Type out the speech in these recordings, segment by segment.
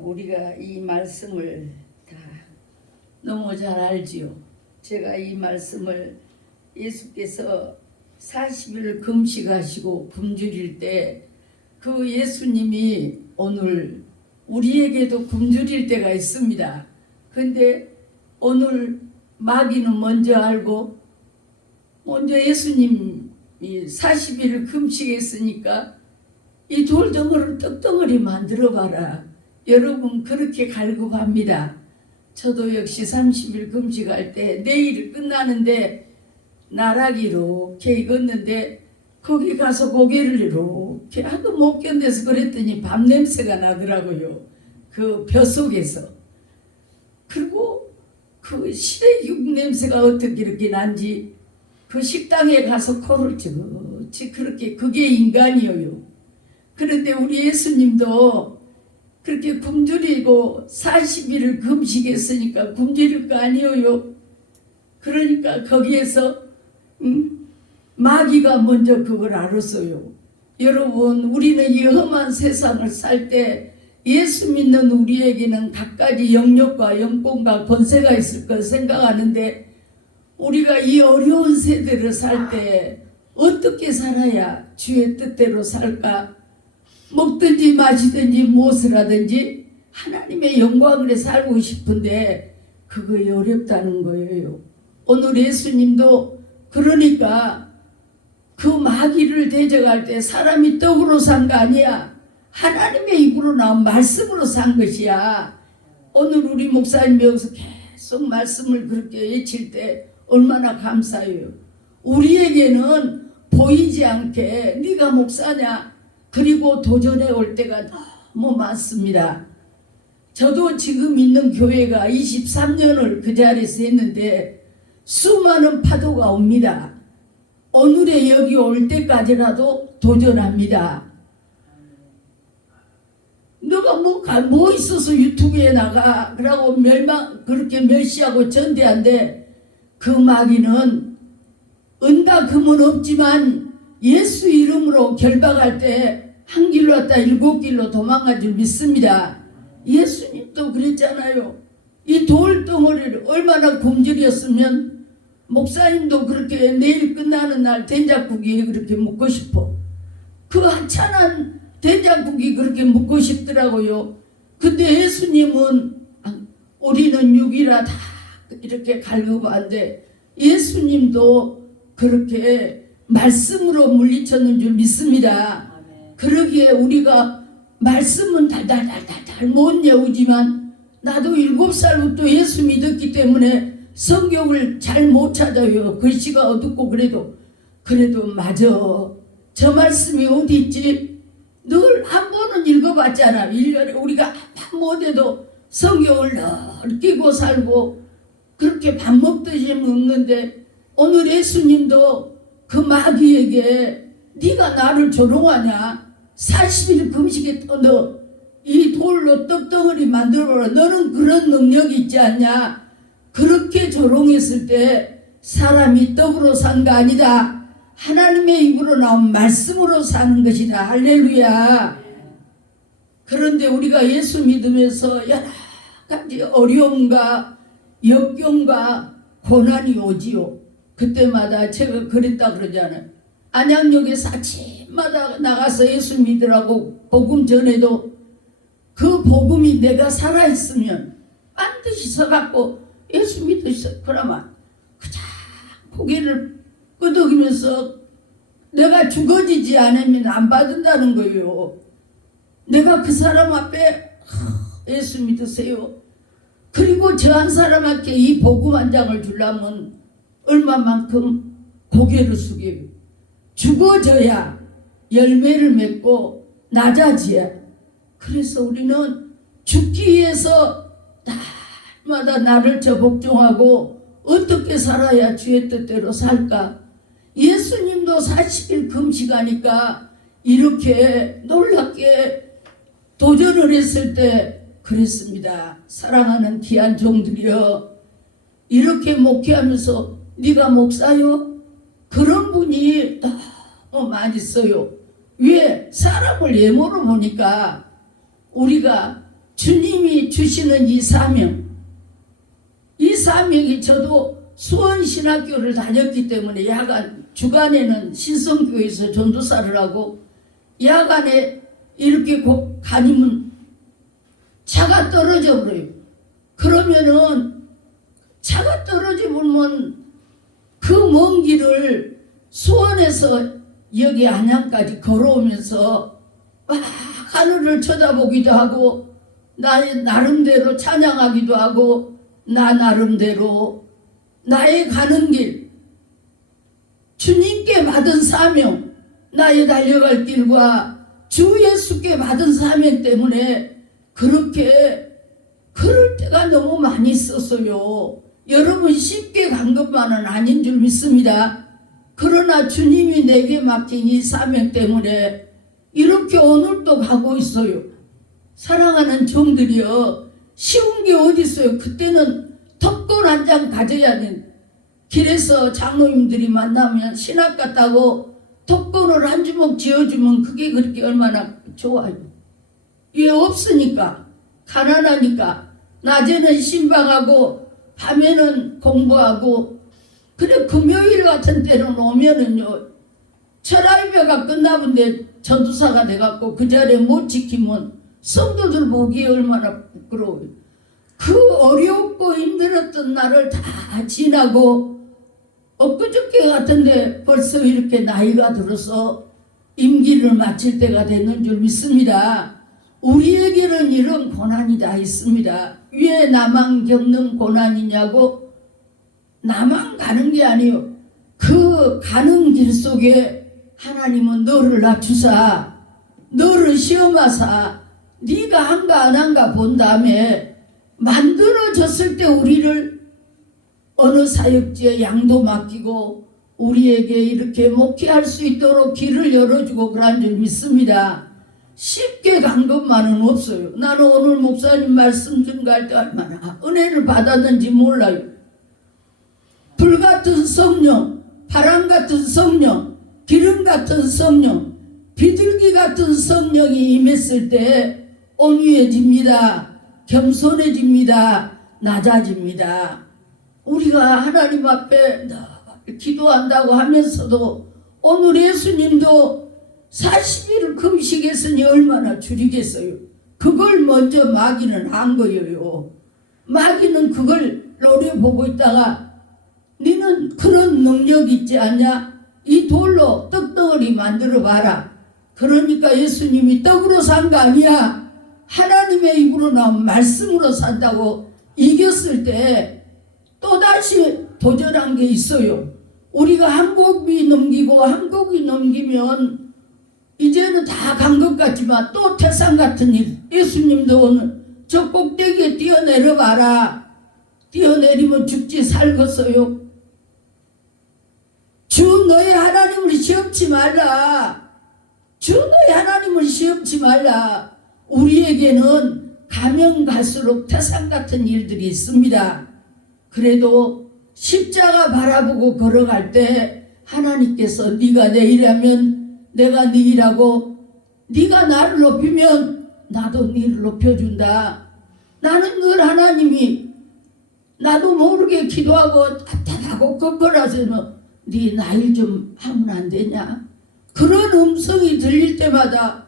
우리가 이 말씀을 다 너무 잘 알지요. 제가 이 말씀을 예수께서 40일 금식하시고 굶주릴 때 그 예수님이 오늘 우리에게도 굶주릴 때가 있습니다. 근데 오늘 마귀는 먼저 알고 먼저 예수님이 40일을 금식했으니까 이 돌덩어리를 떡덩어리 만들어봐라. 여러분 그렇게 갈급합니다. 저도 역시 30일 금식할 때 내일 끝나는데 나락이 이렇게 익었는데 거기 가서 고개를 이렇게 하도 못 견뎌서 그랬더니 밥 냄새가 나더라고요. 그 벼속에서. 그리고 그 시래기국 냄새가 어떻게 이렇게 난지 그 식당에 가서 코를 찌그치 그렇게 그게 인간이에요. 그런데 우리 예수님도 그렇게 굶주리고 40일을 금식했으니까 굶주릴 거 아니에요. 그러니까 거기에서 마귀가 먼저 그걸 알았어요. 여러분 우리는 이 험한 세상을 살 때 예수 믿는 우리에게는 갖가지 영역과 영권과 권세가 있을 걸 생각하는데 우리가 이 어려운 세대를 살 때 어떻게 살아야 주의 뜻대로 살까? 먹든지 마시든지 무엇을 하든지 하나님의 영광을 살고 싶은데 그거 어렵다는 거예요. 오늘 예수님도 그러니까 그 마귀를 대적할 때 사람이 떡으로 산 거 아니야. 하나님의 입으로 나온 말씀으로 산 것이야. 오늘 우리 목사님 여기서 계속 말씀을 그렇게 외칠 때 얼마나 감사해요. 우리에게는 보이지 않게 네가 목사냐 그리고 도전해 올 때가 너무 많습니다. 저도 지금 있는 교회가 23년을 그 자리에서 했는데 수많은 파도가 옵니다. 오늘의 여기 올 때까지라도 도전합니다. 너가 뭐 있어서 유튜브에 나가 그러고 그렇게 멸시하고 전대한데 그 마귀는 은과 금은 없지만 예수 이름으로 결박할 때 한 길로 왔다 7길로 도망간 줄 믿습니다. 예수님도 그랬잖아요. 이 돌덩어리를 얼마나 굶주렸으면 목사님도 그렇게 내일 끝나는 날 된장국이 그렇게 먹고 싶어. 그 하찮은 된장국이 그렇게 먹고 싶더라고요. 근데 예수님은 우리는 육이라 다 이렇게 갈급한데 예수님도 그렇게 말씀으로 물리쳤는 줄 믿습니다. 그러기에 우리가 말씀은 달달달달달 못 외우지만 나도 7살부터 예수 믿었기 때문에 성경을 잘 못 찾아요. 글씨가 어둡고 그래도 맞아. 저 말씀이 어디 있지? 늘 한 번은 읽어봤잖아. 1년에 우리가 한 번에도 성경을 늘 끼고 살고 그렇게 밥 먹듯이 먹는데 오늘 예수님도 그 마귀에게 네가 나를 조롱하냐? 40일 금식했던 너 이 돌로 떡덩어리 만들어라. 너는 그런 능력이 있지 않냐? 그렇게 조롱했을 때 사람이 떡으로 산 거 아니다. 하나님의 입으로 나온 말씀으로 사는 것이다. 할렐루야. 그런데 우리가 예수 믿으면서 여러 가지 어려움과 역경과 고난이 오지요. 그때마다 제가 그랬다 그러잖아요. 안양역에서 아침마다 나가서 예수 믿으라고 복음 전해도 그 복음이 내가 살아있으면 반드시 서갖고 예수 믿으셔. 그러면 그냥 고개를 끄덕이면서 내가 죽어지지 않으면 안 받는다는 거예요. 내가 그 사람 앞에 예수 믿으세요. 그리고 저 한 사람한테 이 복음 한 장을 주려면 얼마만큼 고개를 숙여요. 죽어져야 열매를 맺고 낮아져야. 그래서 우리는 죽기 위해서 날마다 나를 복종하고 어떻게 살아야 주의 뜻대로 살까? 예수님도 40일 금식하니까 이렇게 놀랍게 도전을 했을 때 그랬습니다. 사랑하는 귀한 종들이여, 이렇게 목회하면서 네가 목사요? 그런 분이 너무 많이 있어요. 왜? 사람을 외모로 보니까 우리가 주님이 주시는 이 사명이 저도 수원신학교를 다녔기 때문에 야간 주간에는 신성교회에서 전도사를 하고 야간에 이렇게 다니면 차가 떨어져 버려요. 그러면은 차가 떨어지면 그 먼 길을 수원에서 여기 안양까지 걸어오면서 막 하늘을 쳐다보기도 하고 나의 나름대로 찬양하기도 하고 나 나름대로 나의 가는 길 주님께 받은 사명 나의 달려갈 길과 주 예수께 받은 사명 때문에 그렇게 그럴 때가 너무 많이 있었어요. 여러분 쉽게 간 것만은 아닌 줄 믿습니다. 그러나 주님이 내게 맡긴 이 사명 때문에 이렇게 오늘도 가고 있어요. 사랑하는 종들이여, 쉬운 게 어디 있어요. 그때는 턱돈 한 장 가져야 돼. 길에서 장로님들이 만나면 신학 같다고 턱돈을 한 주먹 쥐어주면 그게 그렇게 얼마나 좋아요. 이게 없으니까, 가난하니까 낮에는 신방하고 밤에는 공부하고. 그래 금요일 같은 때는 오면은요 철학예배가 끝나본데 전도사가 돼갖고 그 자리에 못 지키면 성도들 보기에 얼마나 부끄러워요. 그 어렵고 힘들었던 날을 다 지나고 엊그저께 같은데 벌써 이렇게 나이가 들어서 임기를 마칠 때가 됐는 줄 믿습니다. 우리에게는 이런 고난이 다 있습니다. 왜 나만 겪는 고난이냐고? 나만 가는 게 아니요. 그 가는 길 속에 하나님은 너를 낮추사, 너를 시험하사, 네가 한가 안 한가 본 다음에 만들어졌을 때 우리를 어느 사역지에 양도 맡기고 우리에게 이렇게 목회할 수 있도록 길을 열어주고 그런 줄 믿습니다. 쉽게 간 것만은 없어요. 나는 오늘 목사님 말씀 전가할 때 얼마나 은혜를 받았는지 몰라요. 불같은 성령, 바람같은 성령, 기름 같은 성령, 비둘기 같은 성령이 임했을 때 온유해집니다. 겸손해집니다. 낮아집니다. 우리가 하나님 앞에 기도한다고 하면서도 오늘 예수님도 40일 금식했으니 얼마나 줄이겠어요. 그걸 먼저 마귀는 한 거예요. 마귀는 그걸 노려보고 있다가 너는 그런 능력 있지 않냐? 이 돌로 떡덩어리 만들어 봐라. 그러니까 예수님이 떡으로 산 거 아니야. 하나님의 입으로 나온 말씀으로 산다고 이겼을 때 또다시 도전한 게 있어요. 우리가 한 곡이 넘기고 한 곡이 넘기면 이제는 다 간 것 같지만 또 태산 같은 일. 예수님도 오늘 저 꼭대기에 뛰어내려 봐라. 뛰어내리면 죽지 살겠어요. 주 너의 하나님을 시험치 말라. 주 너의 하나님을 시험치 말라. 우리에게는 가면 갈수록 태산 같은 일들이 있습니다. 그래도 십자가 바라보고 걸어갈 때 하나님께서 네가 내 일하면 내가 네 일하고 네가 나를 높이면 나도 네를 높여준다. 나는 늘 하나님이 나도 모르게 기도하고 답답하고 꺾어라서는 네 나 일 좀 하면 안 되냐? 그런 음성이 들릴 때마다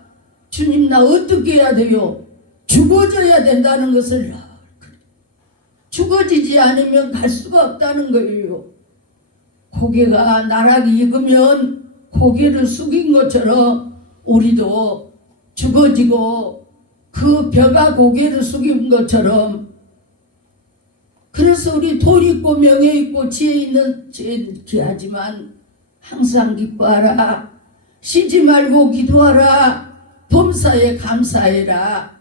주님 나 어떻게 해야 돼요? 죽어져야 된다는 것을 죽어지지 않으면 갈 수가 없다는 거예요. 고개가 나락이 익으면 고개를 숙인 것처럼 우리도 죽어지고 그 벼가 고개를 숙인 것처럼 그래서 우리 돈 있고 명예 있고 지혜 있는 지혜는 귀하지만 항상 기뻐하라. 쉬지 말고 기도하라. 범사에 감사해라.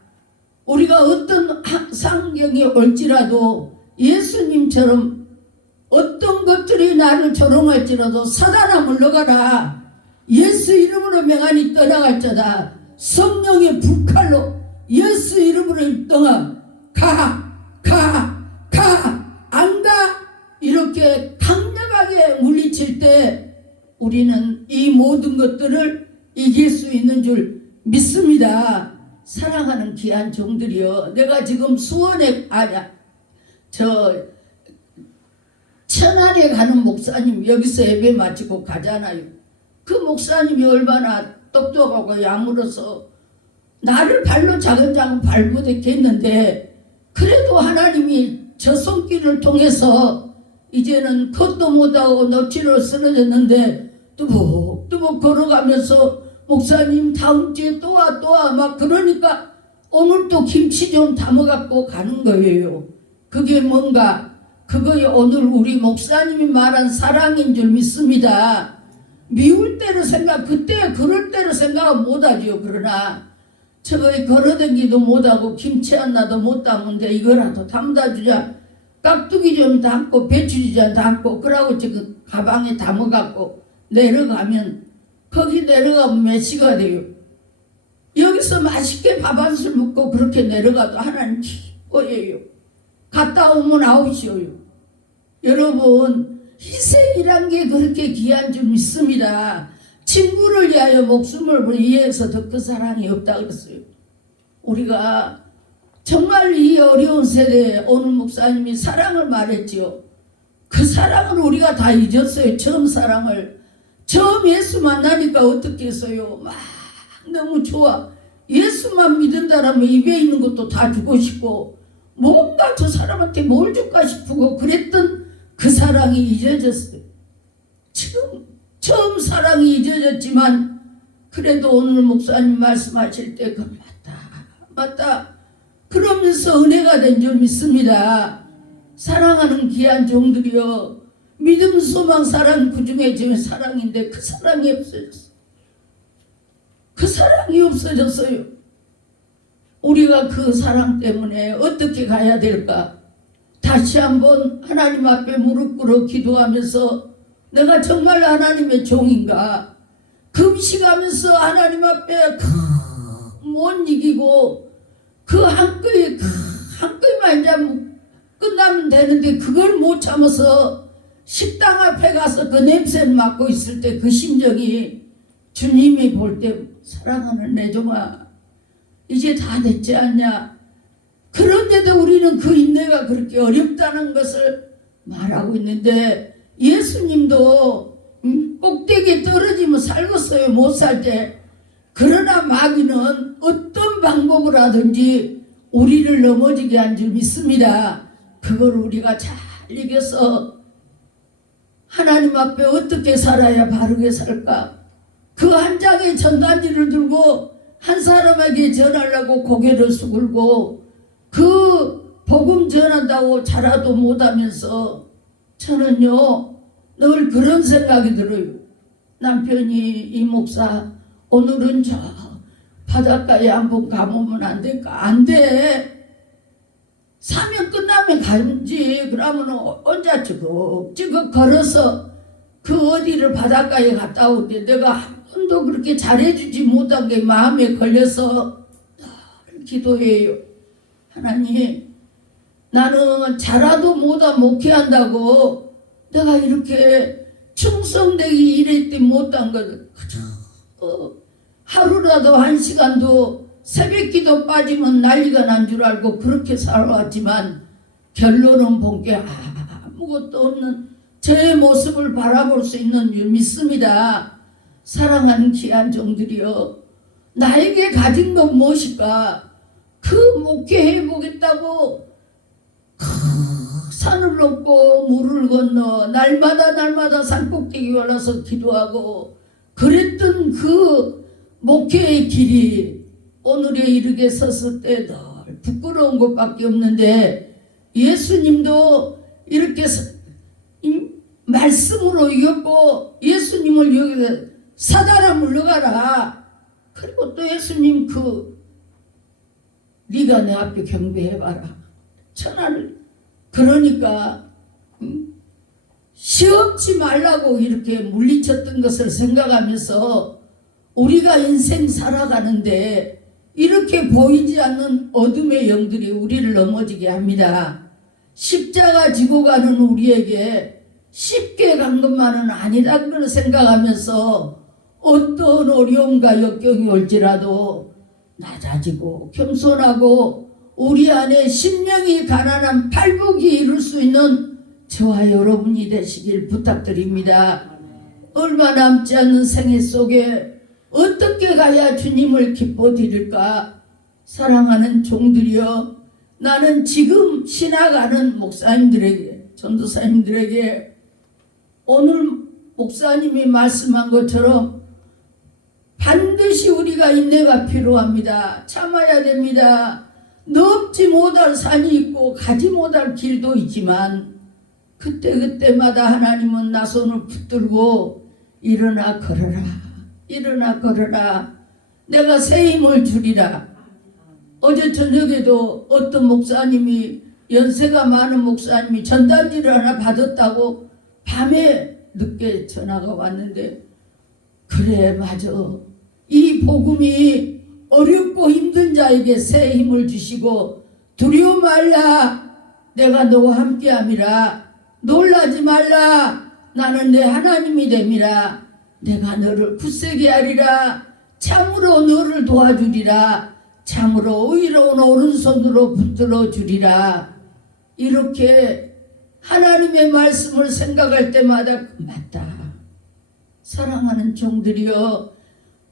우리가 어떤 상경이 올지라도 예수님처럼 어떤 것들이 나를 조롱할지라도 사단아 물러가라. 예수 이름으로 명하니 떠나갈자다. 성령의 불칼로 예수 이름으로 떠나 가 안 가. 이렇게 강력하게 물리칠 때 우리는 이 모든 것들을 이길 수 있는 줄 믿습니다. 사랑하는 귀한 종들이여, 내가 지금 수원에 천안에 가는 목사님 여기서 예배 마치고 가잖아요. 그 목사님이 얼마나 똑똑하고 야물어서 나를 발로 자근자근 발부됐겠는데, 그래도 하나님이 저 손길을 통해서 이제는 걷도 못하고 넋으로 쓰러졌는데 뚜벅뚜벅 걸어가면서 목사님 다음 주에 또 와 막 그러니까 오늘 또 김치 좀 담아갖고 가는 거예요. 그게 뭔가, 그거에 오늘 우리 목사님이 말한 사랑인 줄 믿습니다. 미울 때로 생각, 그때 그럴 때로 생각은 못하지요. 그러나 저거에 걸어다니기도 못하고 김치 하나도 못 담은데 이거라도 담다 주자. 깍두기 좀 담고 배추지 좀 담고 그러고 지금 가방에 담아갖고 내려가면, 거기 내려가면 몇 시가 돼요. 여기서 맛있게 밥 한 술 먹고 그렇게 내려가도 하나님 기뻐해요. 갔다 오면 9시요. 여러분, 희생이란 게 그렇게 귀한 줄 믿습니다. 친구를 위하여 목숨을 위해서 더 큰 사랑이 없다 그랬어요. 우리가 정말 이 어려운 세대에 오늘 목사님이 사랑을 말했지요. 그 사랑을 우리가 다 잊었어요. 처음 사랑을. 처음 예수 만나니까 어떻게 했어요? 막 너무 좋아. 예수만 믿는다라면 입에 있는 것도 다 주고 싶고 뭔가 저 사람한테 뭘 줄까 싶고 그랬던 그 사랑이 잊어졌어요. 지금 처음 사랑이 잊어졌지만 그래도 오늘 목사님 말씀하실 때 그 맞다 그러면서 은혜가 된 줄 믿습니다. 사랑하는 귀한 종들이여, 믿음, 소망, 사랑, 그 중에 지금 사랑인데 그 사랑이 없어졌어요. 그 사랑이 없어졌어요. 우리가 그 사랑 때문에 어떻게 가야 될까? 다시 한번 하나님 앞에 무릎 꿇어 기도하면서 내가 정말 하나님의 종인가? 금식하면서 하나님 앞에 못 이기고 그 한 끄이만 이제 끝나면 되는데 그걸 못 참아서 식당 앞에 가서 그 냄새를 맡고 있을 때 그 심정이, 주님이 볼 때 사랑하는 내 종아 이제 다 됐지 않냐? 그런데도 우리는 그 인내가 그렇게 어렵다는 것을 말하고 있는데, 예수님도 꼭대기에 떨어지면 살겠어요. 못 살 때. 그러나 마귀는 어떤 방법을 하든지 우리를 넘어지게 한 줄 믿습니다. 그걸 우리가 잘 이겨서 하나님 앞에 어떻게 살아야 바르게 살까? 그 한 장의 전단지를 들고 한 사람에게 전하려고 고개를 숙이고 그 복음 전한다고 잘하도 못하면서 저는요 늘 그런 생각이 들어요. 남편이 이 목사 오늘은 저 바닷가에 한번 가보면 안 될까? 안 돼. 사명 끝나면 가지. 그러면 혼자 찌긋 걸어서 그 어디를 바닷가에 갔다 올 때 내가 한 번도 그렇게 잘해주지 못한 게 마음에 걸려서 기도해요. 하나님, 나는 잘하도 못하 목회한다고 내가 이렇게 충성되기 이랬더니 못한 것을 하루라도 1시간도 새벽기도 빠지면 난리가 난 줄 알고 그렇게 살아왔지만 결론은 본 게 아무것도 없는 저의 모습을 바라볼 수 있는 줄 믿습니다. 사랑하는 귀한 종들이여, 나에게 가진 건 무엇일까? 그 목회해보겠다고 산을 넘고 물을 건너 날마다 산꼭대기 올라서 기도하고 그랬던 그 목회의 길이 오늘에 이르게 섰을 때 늘 부끄러운 것밖에 없는데, 예수님도 이렇게 말씀으로 이겼고 예수님을 여기서 사단아 물러가라. 그리고 또 예수님 네가 내 앞에 경배해봐라. 천하를. 그러니까 시험치 말라고 이렇게 물리쳤던 것을 생각하면서 우리가 인생 살아가는데 이렇게 보이지 않는 어둠의 영들이 우리를 넘어지게 합니다. 십자가 지고 가는 우리에게 쉽게 간 것만은 아니라는 걸 생각하면서 어떤 어려움과 역경이 올지라도 낮아지고 겸손하고 우리 안에 심령이 가난한 팔복이 이룰 수 있는 저와 여러분이 되시길 부탁드립니다. 얼마 남지 않는 생애 속에 어떻게 가야 주님을 기뻐드릴까? 사랑하는 종들이여, 나는 지금 신학하는 목사님들에게, 전도사님들에게 오늘 목사님이 말씀한 것처럼 반드시 우리가 인내가 필요합니다. 참아야 됩니다. 넘지 못할 산이 있고 가지 못할 길도 있지만 그때그때마다 하나님은 나손을 붙들고 일어나 걸어라, 일어나 걸어라, 내가 새 힘을 주리라. 어제 저녁에도 어떤 목사님이, 연세가 많은 목사님이 전단지를 하나 받았다고 밤에 늦게 전화가 왔는데, 그래 맞아, 이 복음이 어렵고 힘든 자에게 새 힘을 주시고 두려워 말라, 내가 너와 함께함이라, 놀라지 말라, 나는 내 하나님이 됨이라, 내가 너를 굳세게 하리라, 참으로 너를 도와주리라, 참으로 의로운 오른손으로 붙들어 주리라. 이렇게 하나님의 말씀을 생각할 때마다 맞다. 사랑하는 종들이여,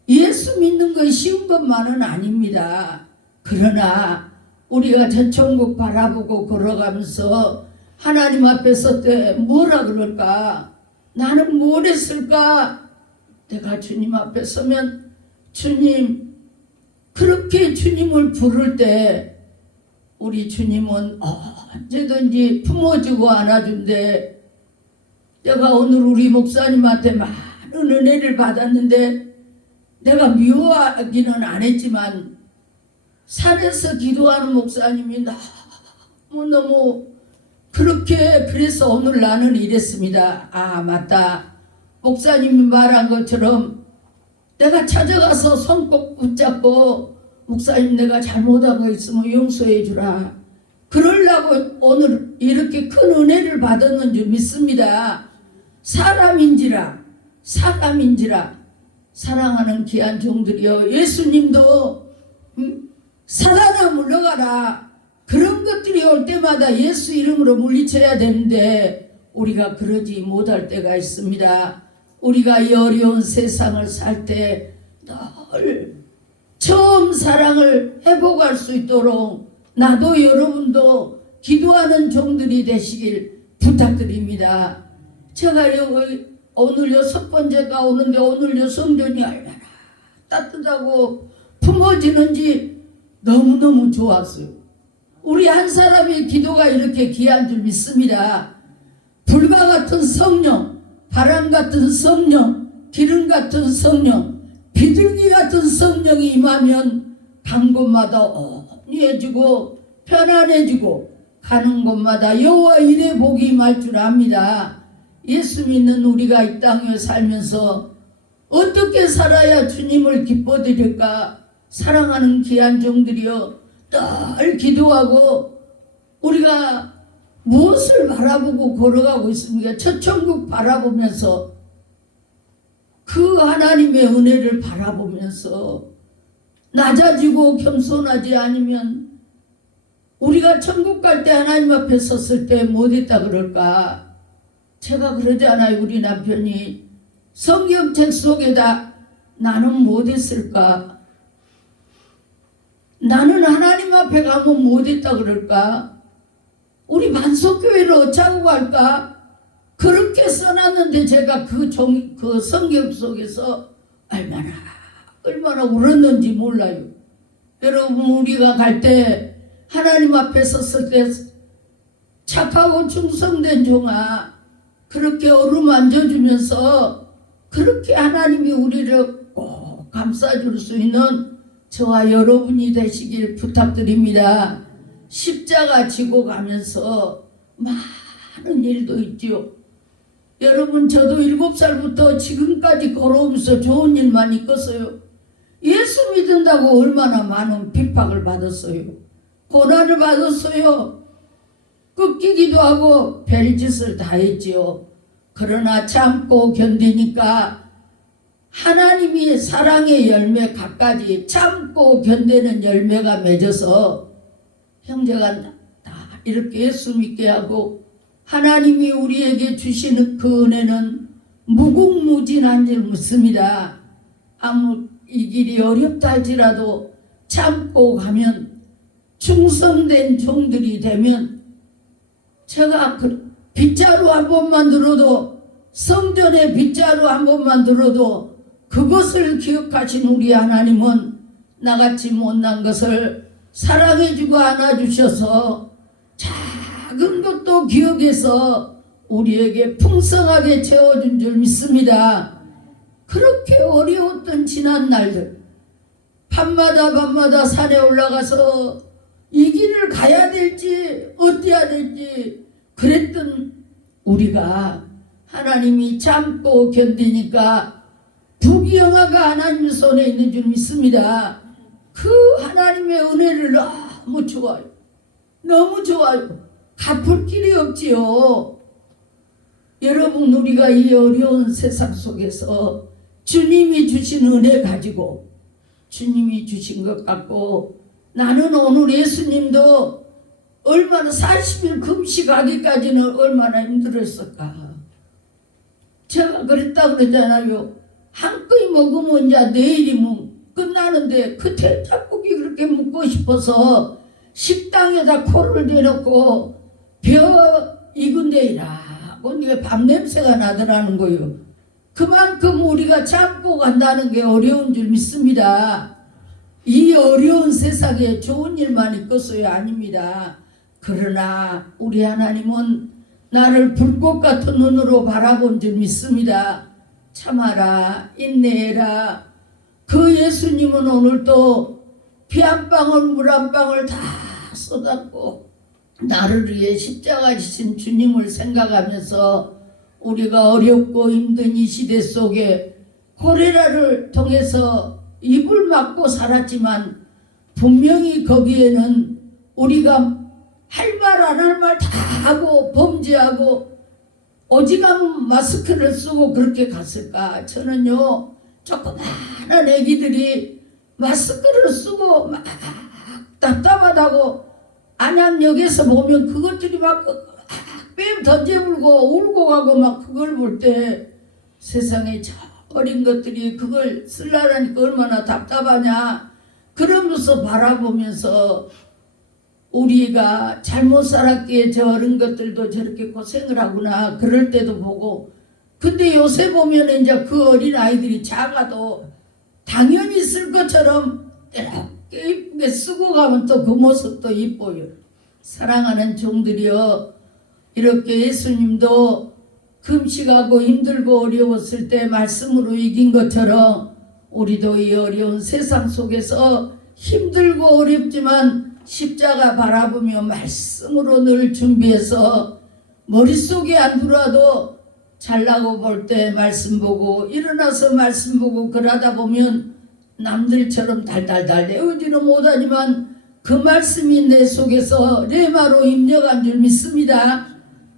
예수 믿는 건 쉬운 것만은 아닙니다. 그러나 우리가 저 천국 바라보고 걸어가면서 하나님 앞에 섰을 때 뭐라 그럴까? 나는 뭘 했을까? 내가 주님 앞에 서면 주님, 그렇게 주님을 부를 때 우리 주님은 언제든지 품어주고 안아준대. 내가 오늘 우리 목사님한테 많은 은혜를 받았는데 내가 미워하기는 안 했지만 산에서 기도하는 목사님이 너무너무 그렇게, 그래서 오늘 나는 이랬습니다. 아 맞다, 목사님이 말한 것처럼 내가 찾아가서 손 꼭 붙잡고 목사님 내가 잘못한 거 있으면 용서해 주라, 그러려고 오늘 이렇게 큰 은혜를 받았는 줄 믿습니다. 사람인지라 사랑하는 귀한 종들이여, 예수님도 사단아 물러가라, 그런 것들이 올 때마다 예수 이름으로 물리쳐야 되는데 우리가 그러지 못할 때가 있습니다. 우리가 이 어려운 세상을 살 때 늘 처음 사랑을 회복할 수 있도록 나도 여러분도 기도하는 종들이 되시길 부탁드립니다. 제가 여기 오늘 6번째가 오는데 오늘 성전이 얼마나 따뜻하고 품어지는지 너무너무 좋았어요. 우리 한 사람의 기도가 이렇게 귀한 줄 믿습니다. 불과 같은 성령, 바람 같은 성령, 기름 같은 성령, 비둘기 같은 성령이 임하면 간 곳마다 온유해지고 편안해지고 가는 곳마다 여호와 일의 복이 임할 줄 압니다. 예수 믿는 우리가 이 땅에 살면서 어떻게 살아야 주님을 기뻐드릴까? 사랑하는 귀한 종들이여, 늘 기도하고 우리가 무엇을 바라보고 걸어가고 있습니까? 저 천국 바라보면서, 그 하나님의 은혜를 바라보면서 낮아지고 겸손하지 않으면 우리가 천국 갈 때 하나님 앞에 섰을 때 못했다 그럴까? 제가 그러지 않아요. 우리 남편이 성경책 속에다 나는 못했을까? 나는 하나님 앞에 가면 못했다 그럴까? 우리 만석교회를 어쩌고 갈까? 그렇게 써놨는데 제가 그 성경 속에서 얼마나 울었는지 몰라요. 여러분, 우리가 갈 때 하나님 앞에 섰을 때 착하고 충성된 종아, 그렇게 어루만져주면서 그렇게 하나님이 우리를 꼭 감싸줄 수 있는 저와 여러분이 되시길 부탁드립니다. 십자가 지고 가면서 많은 일도 있죠. 여러분, 저도 7살부터 지금까지 걸어오면서 좋은 일만 있겠어요. 예수 믿는다고 얼마나 많은 핍박을 받았어요. 고난을 받았어요. 꺾이기도 하고 별짓을 다 했지요. 그러나 참고 견디니까 하나님이 사랑의 열매 갖가지 참고 견디는 열매가 맺어서 형제가 다 이렇게 예수 믿게 하고 하나님이 우리에게 주시는 그 은혜는 무궁무진한 줄 믿습니다. 아무 이 길이 어렵다 할지라도 참고 가면 충성된 종들이 되면 제가 그 빗자루 한 번만 들어도 성전의 빗자루 한 번만 들어도 그것을 기억하신 우리 하나님은 나같이 못난 것을 사랑해주고 안아주셔서 작은 것도 기억해서 우리에게 풍성하게 채워준 줄 믿습니다. 그렇게 어려웠던 지난 날들 밤마다 산에 올라가서 이 길을 가야 될지 어때야 될지 그랬던 우리가 하나님이 참고 견디니까 부귀영화가 하나님 손에 있는 줄 믿습니다. 그 하나님의 은혜를 너무 좋아요. 너무 좋아요. 갚을 길이 없지요. 여러분, 우리가 이 어려운 세상 속에서 주님이 주신 은혜 가지고 주님이 주신 것 같고 나는 오늘 예수님도 얼마나 40일 금식하기까지는 얼마나 힘들었을까. 제가 그랬다 그러잖아요. 한 끼 먹으면 이제 내일이면 끝나는데 그때 자꾸 그렇게 먹고 싶어서 식당에다 코를 대놓고 벼 익은 데이라고 이게 밥냄새가 나더라는 거예요. 그만큼 우리가 참고 간다는 게 어려운 줄 믿습니다. 이 어려운 세상에 좋은 일만 있겠어요? 아닙니다. 그러나 우리 하나님은 나를 불꽃 같은 눈으로 바라본 줄 믿습니다. 참아라, 인내해라. 그 예수님은 오늘도 피 한 방울 물 한 방울 다 쏟았고 나를 위해 십자가 지신 주님을 생각하면서 우리가 어렵고 힘든 이 시대 속에 코레라를 통해서 입을 막고 살았지만 분명히 거기에는 우리가 할 말 안 할 말 다 하고 범죄하고 오지간 마스크를 쓰고 그렇게 갔을까? 저는요 조그마한 애기들이 마스크를 쓰고 막 답답하다고 안양역에서 보면 그것들이 막 뺨 던져불고 울고 가고 막 그걸 볼 때 세상에 저 어린 것들이 그걸 쓰려니까 얼마나 답답하냐 그러면서 바라보면서 우리가 잘못 살았기에 저 어린 것들도 저렇게 고생을 하구나 그럴 때도 보고 근데 요새 보면 이제 그 어린 아이들이 작아도 당연히 쓸 것처럼 이렇게 이쁘게 쓰고 가면 또 그 모습도 이뻐요. 사랑하는 종들이여 이렇게 예수님도 금식하고 힘들고 어려웠을 때 말씀으로 이긴 것처럼 우리도 이 어려운 세상 속에서 힘들고 어렵지만 십자가 바라보며 말씀으로 늘 준비해서 머릿속에 안 들어와도 잘나고 볼 때 말씀 보고 일어나서 말씀 보고 그러다 보면 남들처럼 달달달 내어지는 못하지만 그 말씀이 내 속에서 레마로 입력한 줄 믿습니다.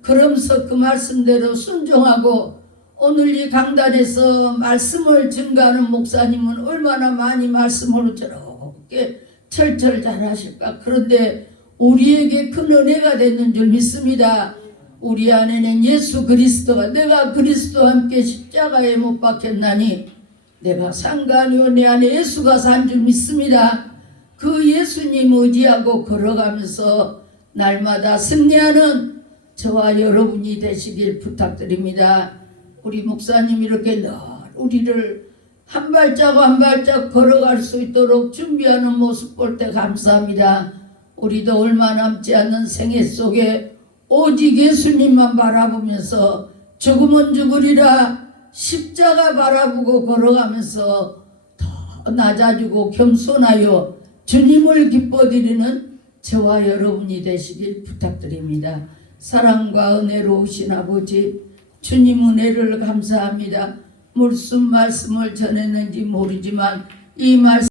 그러면서 그 말씀대로 순종하고 오늘 이 강단에서 말씀을 증거하는 목사님은 얼마나 많이 말씀으로 저렇게 철철 잘하실까. 그런데 우리에게 큰 은혜가 됐는 줄 믿습니다. 우리 안에는 예수 그리스도가 내가 그리스도와 함께 십자가에 못 박혔나니 내가 상관이요 내 안에 예수가 산 줄 믿습니다. 그 예수님 의지하고 걸어가면서 날마다 승리하는 저와 여러분이 되시길 부탁드립니다. 우리 목사님 이렇게 늘 우리를 한 발짝 한 발짝 걸어갈 수 있도록 준비하는 모습 볼 때 감사합니다. 우리도 얼마 남지 않는 생애 속에 오직 예수님만 바라보면서 죽으면 죽으리라 십자가 바라보고 걸어가면서 더 낮아지고 겸손하여 주님을 기뻐드리는 저와 여러분이 되시길 부탁드립니다. 사랑과 은혜로우신 아버지 주님 은혜를 감사합니다. 무슨 말씀을 전했는지 모르지만 이 말씀